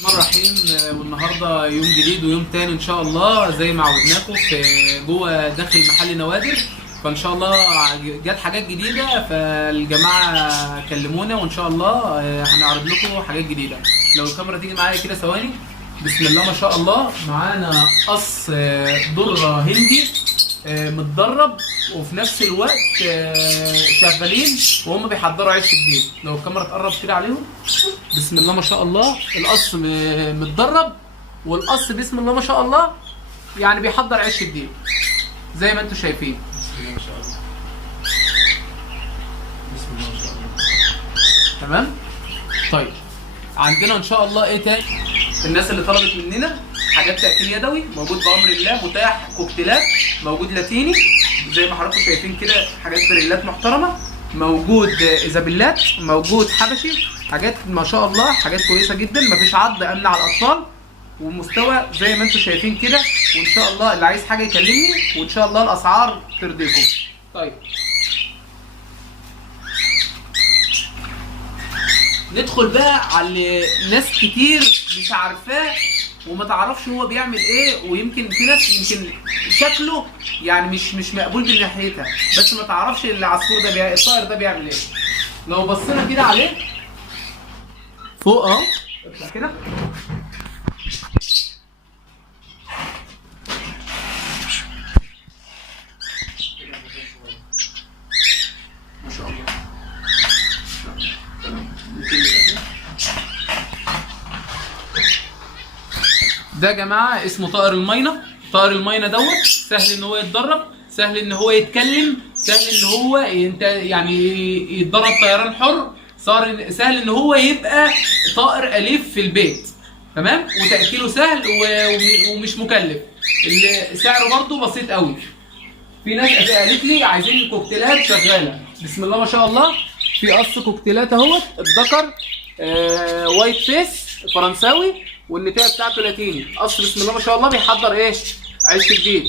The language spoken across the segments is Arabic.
الرحمن الرحيم. والنهارده يوم جديد ويوم تاني ان شاء الله زي ما عودناكم في جوه داخل محل نوادر. فان شاء الله جت حاجات جديده، فالجماعه كلمونا وان شاء الله هنعرض لكم حاجات جديده. لو الكاميرا تيجي معايا كده ثواني. بسم الله ما شاء الله. معانا قص ذره هندي متدرب، وفي نفس الوقت شغالين وهم بيحضروا عيش البيت. لو الكاميرا تقرب كده عليهم. بسم الله ما شاء الله. القص متدرب، والقص بسم الله ما شاء الله يعني بيحضر عيش الدين زي ما انتم شايفين. بسم الله ما شاء الله. بسم الله ما شاء الله. تمام. طيب عندنا ان شاء الله ايه تاني؟ الناس اللي طلبت مننا حاجات تاكيل يدوي موجود بامر الله، متاح كوكتيلات، موجود لاتيني زي ما حضراتكم شايفين كده، حاجات بريلات محترمه، موجود ايزابيلات، موجود حبشي، حاجات ما شاء الله حاجات كويسه جدا، مفيش عض امن على الاطفال، ومستوى زي ما انتم شايفين كده. وان شاء الله اللي عايز حاجه يكلمني، وان شاء الله الاسعار ترضيكم. طيب ندخل بقى على اللي ناس كتير مش عارفاه وما تعرفش هو بيعمل ايه، ويمكن في ناس يمكن شكله يعني مش مقبول من ناحيتها، بس ما تعرفش العصفور ده الطائر ده بيعمل ايه. لو بصينا كده عليه فوق اهو، اطلع كده. ما شاء الله. ده يا جماعه اسمه طائر المينا. طائر المينا دوت سهل ان هو يتدرب، سهل ان هو يتكلم، سهل ان هو يعني يتدرب طيران حر، سهل ان هو يبقى طائر اليف في البيت. تمام. وتاكيله سهل ومش مكلف. اللي سعره برضه بسيط قوي. في ناس قالت لي عايزين كوكتيلات شغاله. بسم الله ما شاء الله. في قص كوكتيلات اهوت. الذكر وايت فيس فرنساوي، والنتايه بتاعته لاتيني. قص بسم الله ما شاء الله بيحضر ايه؟ عيش جديد.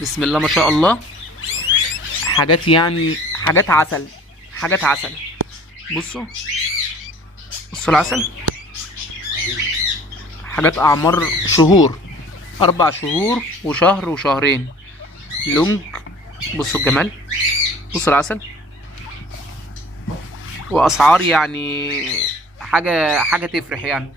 بسم الله ما شاء الله. حاجات يعني حاجات عسل، حاجات عسل. بصوا العسل. حاجات اعمار شهور، 4 شهور وشهر وشهرين. لونج. بصوا الجمال، بصوا العسل. واسعار يعني حاجه تفرح يعني.